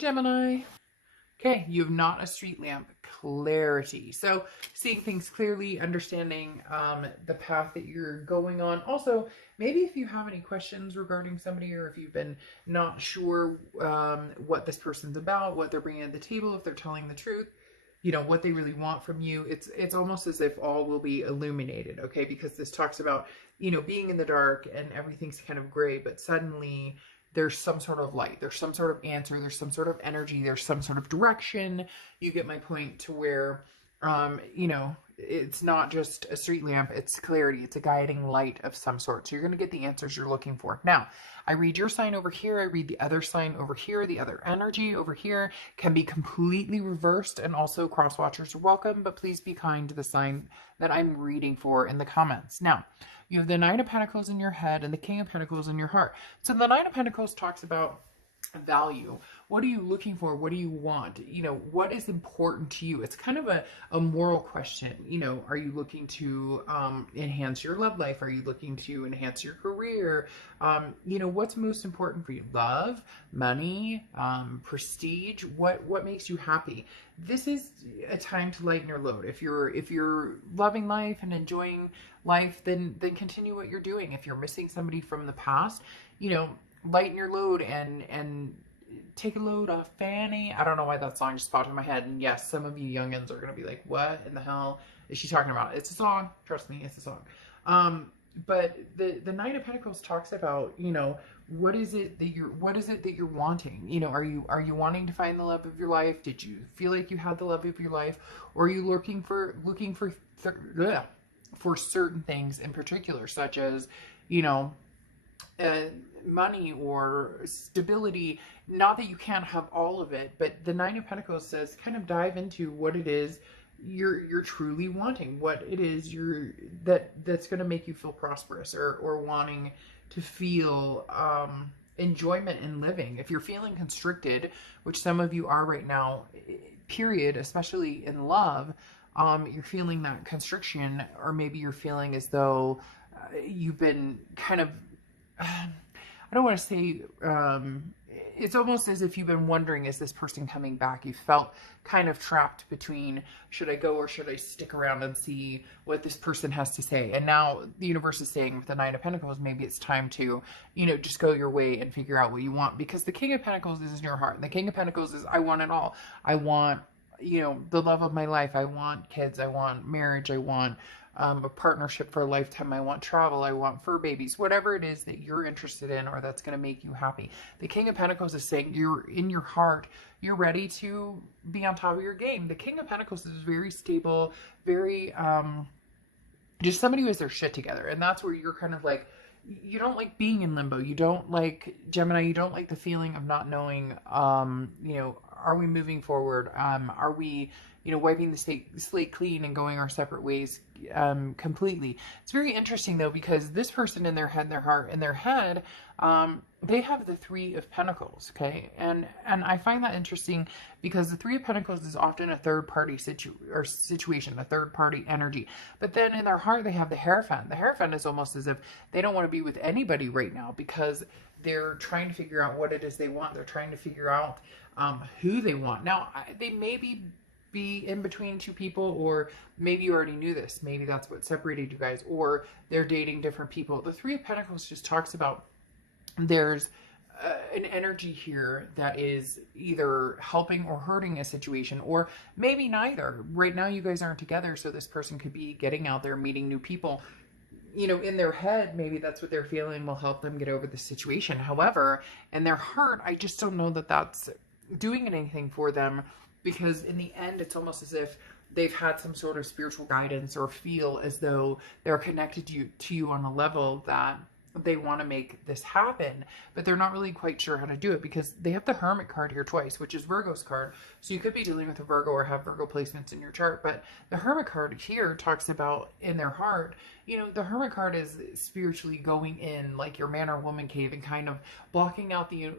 Gemini. Okay, you have not a street lamp. Clarity. So seeing things clearly, understanding the path that you're going on. Also, maybe if you have any questions regarding somebody, or if you've been not sure what this person's about, what they're bringing to the table, if they're telling the truth, you know, what they really want from you, it's almost as if all will be illuminated, okay? Because this talks about, you know, being in the dark and everything's kind of gray, but suddenly there's some sort of light, there's some sort of answer, there's some sort of energy, there's some sort of direction. You get my point, to where, you know, it's not just a street lamp, it's clarity, it's a guiding light of some sort. So you're going to get the answers you're looking for. Now, I read your sign over here, I read the other sign over here, the other energy over here can be completely reversed, and also cross watchers are welcome, but please be kind to the sign that I'm reading for in the comments. Now, you have the Nine of Pentacles in your head and the King of Pentacles in your heart. So the Nine of Pentacles talks about value. What are you looking for? What do you want? You know, what is important to you? It's kind of a moral question. You know, are you looking to enhance your love life? Are you looking to enhance your career? You know, what's most important for you? Love, money, prestige? What makes you happy? This is a time to lighten your load. If you're loving life and enjoying life, then continue what you're doing. If you're missing somebody from the past, you know, lighten your load and take a load off Fanny. I don't know why that song just popped in my head. And yes, some of you youngins are going to be like, what in the hell is she talking about? It's a song. Trust me, it's a song. But the Knight of Pentacles talks about, you know, what is it that you're wanting? You know, are you wanting to find the love of your life? Did you feel like you had the love of your life? Or are you looking for certain things in particular, such as, you know, money or stability? Not that you can't have all of it, but the Nine of Pentacles says kind of dive into what it is you're truly wanting, what it is that's going to make you feel prosperous, or wanting to feel enjoyment in living. If you're feeling constricted, which some of you are right now, period, especially in love, you're feeling that constriction, or maybe you're feeling as though you've been kind of, I don't want to say, it's almost as if you've been wondering, is this person coming back? You felt kind of trapped between, should I go or should I stick around and see what this person has to say? And now the universe is saying with the Nine of Pentacles, maybe it's time to, you know, just go your way and figure out what you want. Because the King of Pentacles is in your heart. And the King of Pentacles is, I want it all. I want, you know, the love of my life. I want kids. I want marriage. I want a partnership for a lifetime. I want travel. I want fur babies. Whatever it is that you're interested in, or that's going to make you happy. The King of Pentacles is saying you're in your heart. You're ready to be on top of your game. The King of Pentacles is very stable, very just somebody who has their shit together. And that's where you're kind of like, you don't like being in limbo. You don't like, Gemini, you don't like the feeling of not knowing, you know, are we moving forward? Are we, you know, wiping the slate clean and going our separate ways completely? It's very interesting though, because this person in their head, their heart, in their head, they have the Three of Pentacles, okay? And I find that interesting because the Three of Pentacles is often a third-party situation, a third-party energy. But then in their heart, they have the Hierophant. The Hierophant is almost as if they don't want to be with anybody right now, because they're trying to figure out what it is they want. They're trying to figure out who they want. Now, they may be in between two people, or maybe you already knew this. Maybe that's what separated you guys, or they're dating different people. The Three of Pentacles just talks about there's an energy here that is either helping or hurting a situation, or maybe neither. Right now you guys aren't together, so this person could be getting out there, meeting new people. You know, in their head, maybe that's what they're feeling will help them get over the situation. However, in their heart, I just don't know that that's doing anything for them, because in the end, it's almost as if they've had some sort of spiritual guidance, or feel as though they're connected to you on a level that they want to make this happen, but they're not really quite sure how to do it, because they have the Hermit card here twice, which is Virgo's card. So you could be dealing with a Virgo or have Virgo placements in your chart, but the Hermit card here talks about in their heart, you know, the Hermit card is spiritually going in like your man or woman cave and kind of blocking out the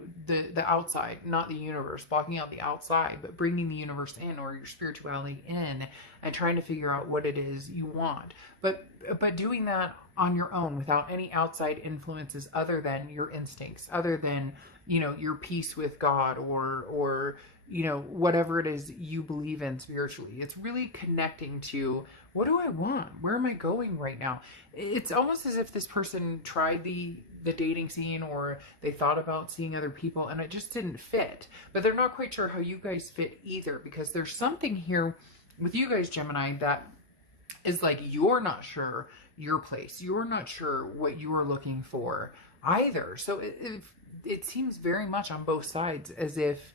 outside, not the universe, blocking out the outside, but bringing the universe in, or your spirituality in, and trying to figure out what it is you want. But doing that on your own without any outside influences other than your instincts, other than, you know, your peace with God, or you know, whatever it is you believe in spiritually. It's really connecting to, what do I want? Where am I going right now? It's almost as if this person tried the dating scene, or they thought about seeing other people and it just didn't fit. But they're not quite sure how you guys fit either, because there's something here with you guys, Gemini, that is like, you're not sure your place. You're not sure what you're looking for either. So it seems very much on both sides as if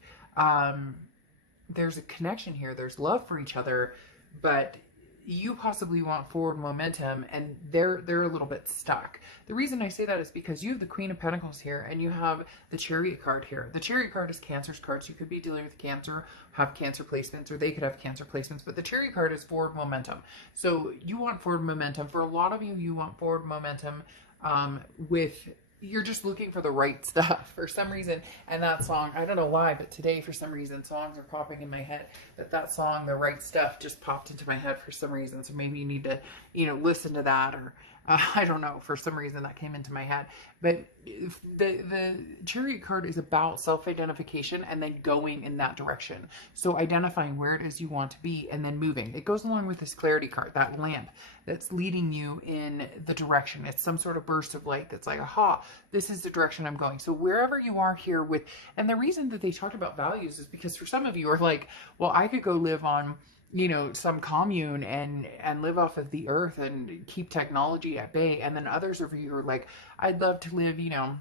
there's a connection here. There's love for each other, but you possibly want forward momentum, and they're a little bit stuck. The reason I say that is because you have the Queen of Pentacles here, and you have the Chariot card here. The Chariot card is Cancer's card, so you could be dealing with Cancer, have Cancer placements, or they could have Cancer placements, but the Chariot card is forward momentum. So you want forward momentum. For a lot of you, you want forward momentum you're just looking for the right stuff for some reason. And that song, I don't know why, but today for some reason songs are popping in my head. That song, The Right Stuff, just popped into my head for some reason. So maybe you need to, you know, listen to that, or I don't know, for some reason that came into my head. But the Chariot card is about self-identification and then going in that direction. So identifying where it is you want to be and then moving. It goes along with this Clarity card, that lamp that's leading you in the direction. It's some sort of burst of light that's like, aha, this is the direction I'm going. So wherever you are here with, and the reason that they talked about values is because for some of you are like, well, I could go live on, you know, some commune and live off of the earth and keep technology at bay. And then others of you are like, I'd love to live, you know,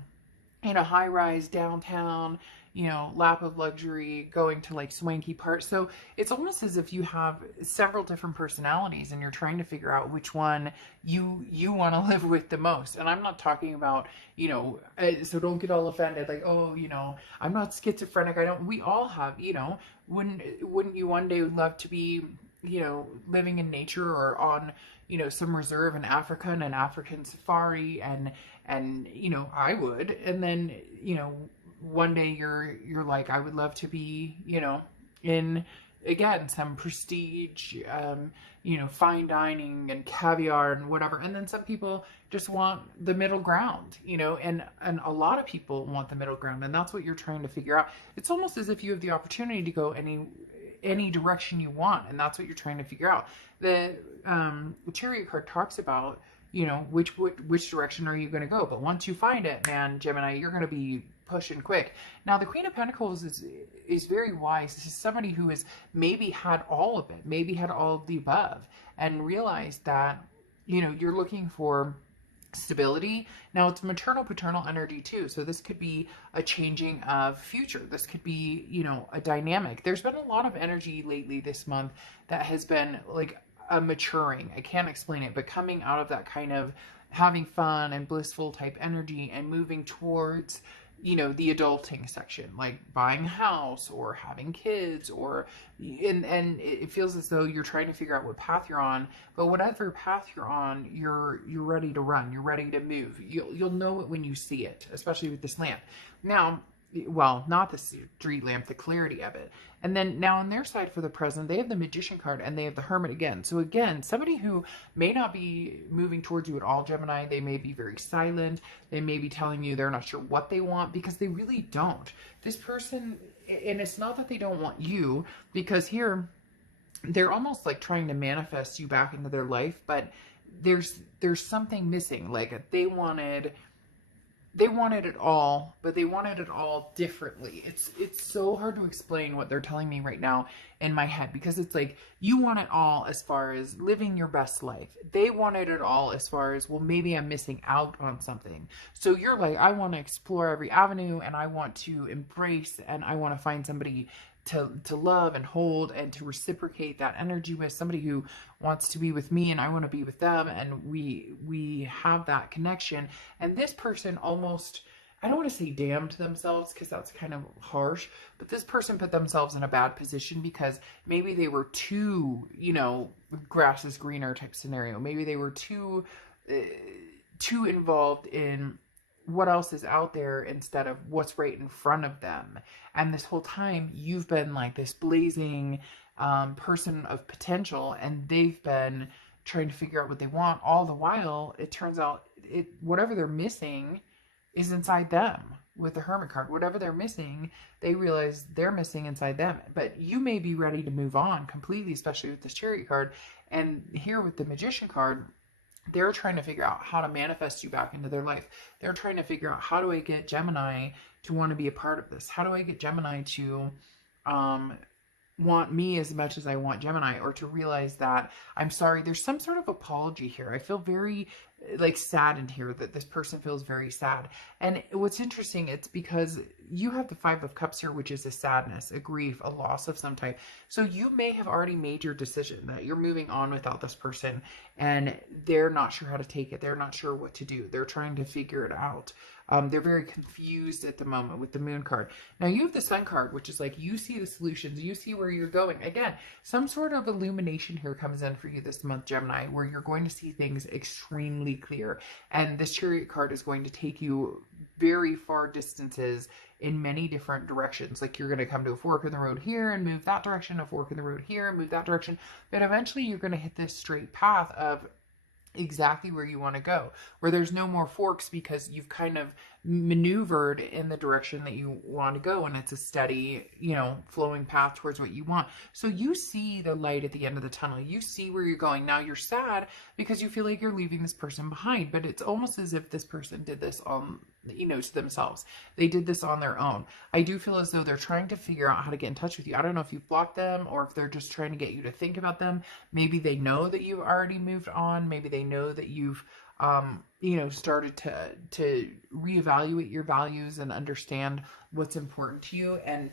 in a high-rise downtown, you know, lap of luxury, going to like swanky parts. So it's almost as if you have several different personalities and you're trying to figure out which one you want to live with the most. And I'm not talking about, you know, so don't get all offended, like, oh, you know, I'm not schizophrenic. We all have, you know, wouldn't you one day love to be, you know, living in nature, or on, you know, some reserve in Africa, and an African safari, and you know, I would. And then, you know, one day you're like, I would love to be, you know, in, again, some prestige, you know, fine dining and caviar and whatever. And then some people just want the middle ground, you know, and a lot of people want the middle ground, and that's what you're trying to figure out. It's almost as if you have the opportunity to go any direction you want, and that's what you're trying to figure out. The Chariot card talks about, you know, which direction are you going to go? But once you find it, man, Gemini, you're going to be pushing quick. Now, the Queen of Pentacles is very wise. This is somebody who has maybe had all of it, maybe had all of the above, and realized that, you know, you're looking for stability. Now, it's maternal paternal energy too, so this could be a changing of future. This could be, you know, a dynamic. There's been a lot of energy lately this month that has been like a maturing. I can't explain it, but coming out of that kind of having fun and blissful type energy and moving towards, you know, the adulting section, like buying a house or having kids, or and it feels as though you're trying to figure out what path you're on. But whatever path you're on, you're ready to run, you're ready to move. You'll know it when you see it, especially with this lamp. Now, well, not the street lamp, the clarity of it. And then now on their side for the present, they have the Magician card and they have the Hermit again. So again, somebody who may not be moving towards you at all, Gemini, they may be very silent. They may be telling you they're not sure what they want, because they really don't. This person, and it's not that they don't want you, because here they're almost like trying to manifest you back into their life, but there's something missing. Like they wanted it all, but they wanted it all differently. It's so hard to explain what they're telling me right now in my head, because it's like, you want it all as far as living your best life. They wanted it all as far as, well, maybe I'm missing out on something. So you're like, I want to explore every avenue, and I want to embrace, and I want to find somebody to love and hold and to reciprocate that energy with, somebody who wants to be with me and I want to be with them, and we have that connection. And this person almost, I don't want to say damned themselves, because that's kind of harsh, but this person put themselves in a bad position because maybe they were too, you know, grass is greener type scenario. Maybe they were too involved in what else is out there instead of what's right in front of them. And this whole time you've been like this blazing person of potential, and they've been trying to figure out what they want. All the while, it turns out whatever they're missing is inside them. With the Hermit card, whatever they're missing, they realize they're missing inside them. But you may be ready to move on completely, especially with this Chariot card. And here with the Magician card, they're trying to figure out how to manifest you back into their life. They're trying to figure out, how do I get Gemini to want to be a part of this? How do I get Gemini to want me as much as I want Gemini, or to realize that I'm sorry. There's some sort of apology here. I feel very like saddened here, that this person feels very sad. And what's interesting, it's because you have the Five of Cups here, which is a sadness, a grief, a loss of some type. So you may have already made your decision that you're moving on without this person, and they're not sure how to take it. They're not sure what to do. They're trying to figure it out. They're very confused at the moment with the Moon card. Now you have the Sun card, which is like, you see the solutions, you see where you're going. Again, some sort of illumination here comes in for you this month, Gemini, where you're going to see things extremely clear. And this Chariot card is going to take you very far distances in many different directions. Like, you're going to come to a fork in the road here and move that direction, a fork in the road here and move that direction. But eventually you're going to hit this straight path of exactly where you want to go, where there's no more forks, because you've kind of maneuvered in the direction that you want to go, and it's a steady, you know, flowing path towards what you want. So you see the light at the end of the tunnel. You see where you're going. Now you're sad because you feel like you're leaving this person behind, but it's almost as if this person did this on, you know, to themselves. They did this on their own. I do feel as though they're trying to figure out how to get in touch with you. I don't know if you've blocked them, or if they're just trying to get you to think about them. Maybe they know that you've already moved on. Maybe they know that you've you know, started to reevaluate your values and understand what's important to you. And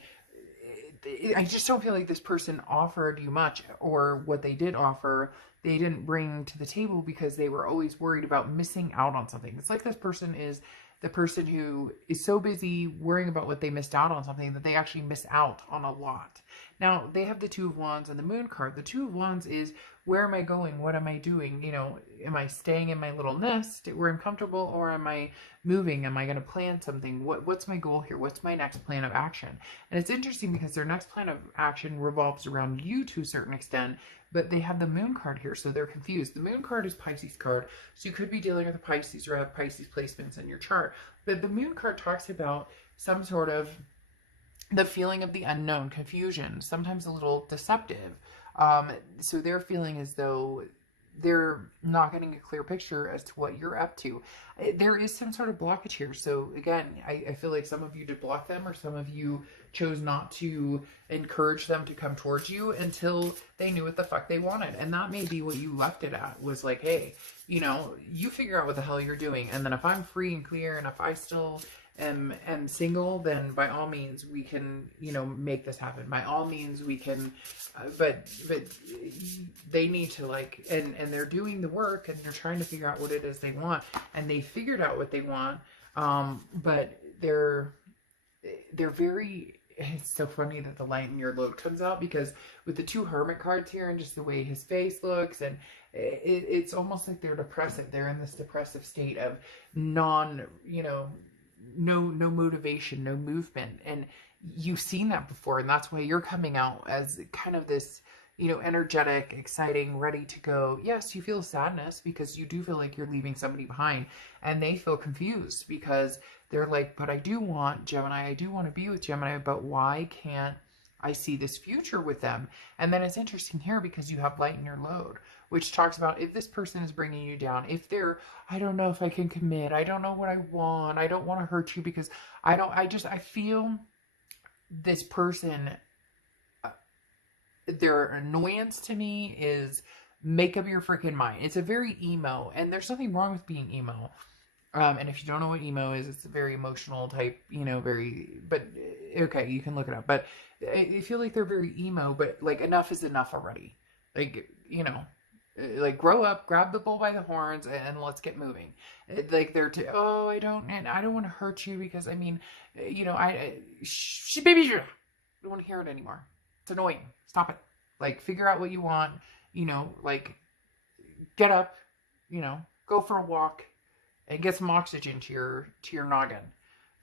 I just don't feel like this person offered you much, or what they did offer, they didn't bring to the table, because they were always worried about missing out on something. It's like this person is the person who is so busy worrying about what they missed out on something that they actually miss out on a lot. Now, they have the Two of Wands and the Moon card. The Two of Wands is, where am I going? What am I doing? You know, am I staying in my little nest where I'm comfortable, or am I moving? Am I going to plan something? What's my goal here? What's my next plan of action? And it's interesting because their next plan of action revolves around you to a certain extent, but they have the Moon card here, so they're confused. The Moon card is Pisces card, so you could be dealing with a Pisces or have Pisces placements in your chart. But the Moon card talks about some sort of the feeling of the unknown, confusion, sometimes a little deceptive. So they're feeling as though they're not getting a clear picture as to what you're up to. There is some sort of blockage here. So again, I feel like some of you did block them, or some of you chose not to encourage them to come towards you until they knew what the fuck they wanted. And that may be what you left it at, was like, hey, you know, you figure out what the hell you're doing. And then if I'm free and clear, and if I still am single, then by all means we can, you know, make this happen. By all means we can, but they need to, like, and they're doing the work, and they're trying to figure out what it is they want, and they figured out what they want. But they're very, it's so funny that the light in your load comes out, because with the two Hermit cards here, and just the way his face looks, and it's almost like they're depressive. They're in this depressive state of you know, no motivation, no movement. And you've seen that before, and that's why you're coming out as kind of this, you know, energetic, exciting, ready to go. Yes, you feel sadness because you do feel like you're leaving somebody behind, and they feel confused because they're like, but I do want Gemini, I do want to be with Gemini, but why can't I see this future with them? And then it's interesting here because you have light in your load, which talks about if this person is bringing you down, if they're, I don't know if I can commit, I don't know what I want, I don't want to hurt you because I feel this person, their annoyance to me is make up your freaking mind. It's a very emo, and there's nothing wrong with being emo. And if you don't know what emo is, it's a very emotional type, you know, but okay, you can look it up. But I feel like they're very emo, but like enough is enough already. Like, you know, like grow up, grab the bull by the horns, and let's get moving. Like they're I don't want to hurt you because, I mean, you know, baby, I don't want to hear it anymore. It's annoying. Stop it. Like, figure out what you want, you know, like get up, you know, go for a walk and get some oxygen to your noggin.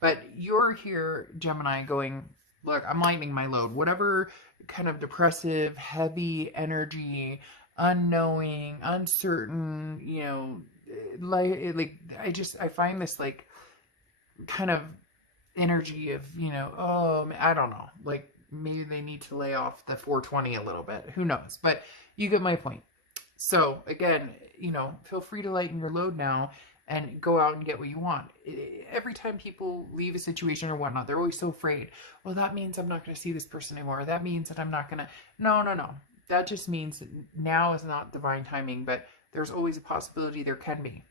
But you're here, Gemini, going, look, I'm lightening my load. Whatever kind of depressive, heavy energy, unknowing, uncertain, you know, like I find this like kind of energy of, you know, oh, I don't know, like maybe they need to lay off the 420 a little bit. Who knows? But you get my point. So again, you know, feel free to lighten your load now and go out and get what you want. Every time people leave a situation or whatnot, they're always so afraid. Well, that means I'm not going to see this person anymore. That means that I'm not going to. No, no, no. That just means that now is not divine timing, but there's always a possibility there can be.